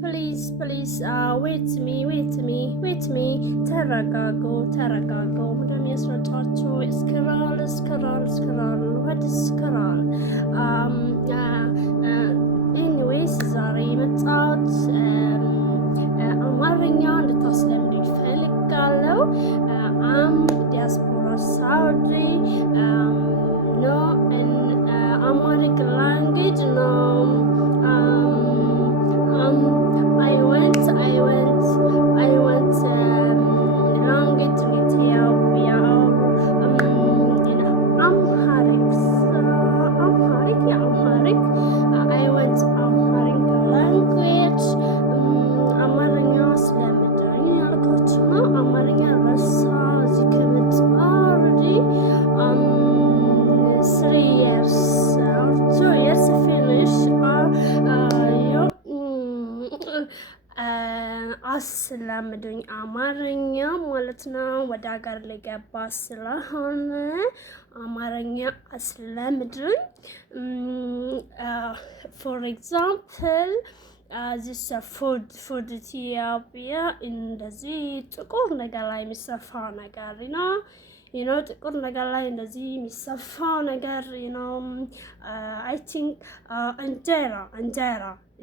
please, wait me. ተረጋጉ። ምንድን ነው ያስረጫችሁ? ስክራል what is ስክራል? ኤኒዌይስ ዛሬ የመጣሁት አማርኛ እንድታስለምዱ ይፈልጋለሁ። አም ዲያስፖራ ሳውዲ no in Amharic language no. I went language in Ethiopia in Amharic. Amharic. I went Amharic language. አማርኛ ስለምድረኝ ያልኳችሁ ነው። አማርኛ ረሳ እዚህ ከመጣ already 3 years, 2 years finish. አስለምዱኝ አማርኛ ማለት ነው። ወደ ሀገር ልገባ ስለሆነ አማርኛ አስለምዱኝ። for example this food Ethiopia እንደዚህ ጥቁር ነገር ላይ የሚሰፋ ነገር ነው። ጥቁር ነገር ላይ እንደዚህ የሚሰፋ ነገር I think እንጀራ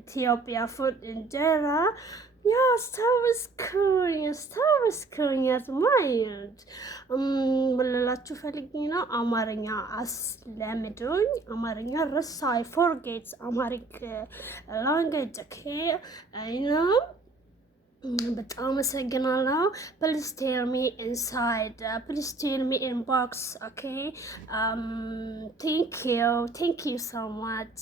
ኢትዮጵያ ፉድ እንጀራ አስታወስኩኝ አዝማይድ ምልላችሁ ፈልጌ ነው። አማርኛ አስለምዱኝ። አማርኛ ረሳ I forget Amharic language. Okay, በጣም አመሰግናለሁ። please tell me inside, please tell me inbox. Okay, thank you so much.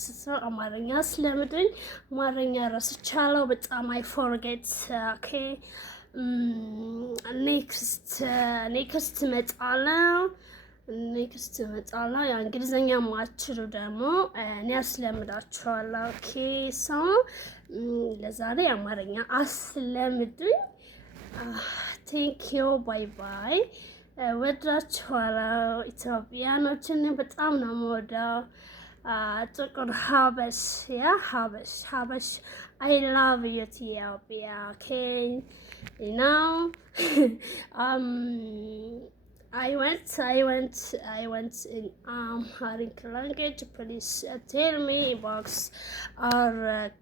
አማርኛ አስለምዱኝ። አማርኛ ረስቻለሁ በጣም I forget. Okay, next እመጣለሁ። ያ እንግሊዘኛ ማችሉ ደግሞ እኔ አስለምዳችኋለሁ። ኦኬ ሰው ለዛሬ አማርኛ አስለምዱኝ። ቴንክ ዩ ባይ። ወዳችኋለሁ። ኢትዮጵያኖችን በጣም ነው የምወደው። ጥቁር ሀበሽ I love Ethiopia. Okay, I went in Amharic language. Please tell me box or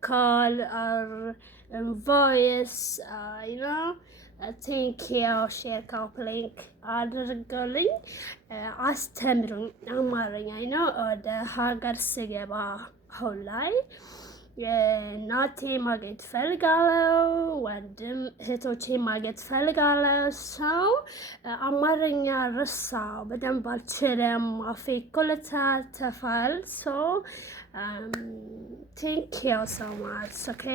call or voice. Thank you. Share link አድርጉልኝ። አስተምሩኝ አማርኛ ወደ ሀገር ስገባ አሁን ላይ እናቴ ማግኘት ፈልጋለሁ። ወንድም እህቶቼ ማግኘት ፈልጋለሁ። ሰው አማርኛ ረሳው በደንብ አልችልም። አፌ ኮለታተፋል። ቴንክ ዩ ሶ ማች። ኦኬ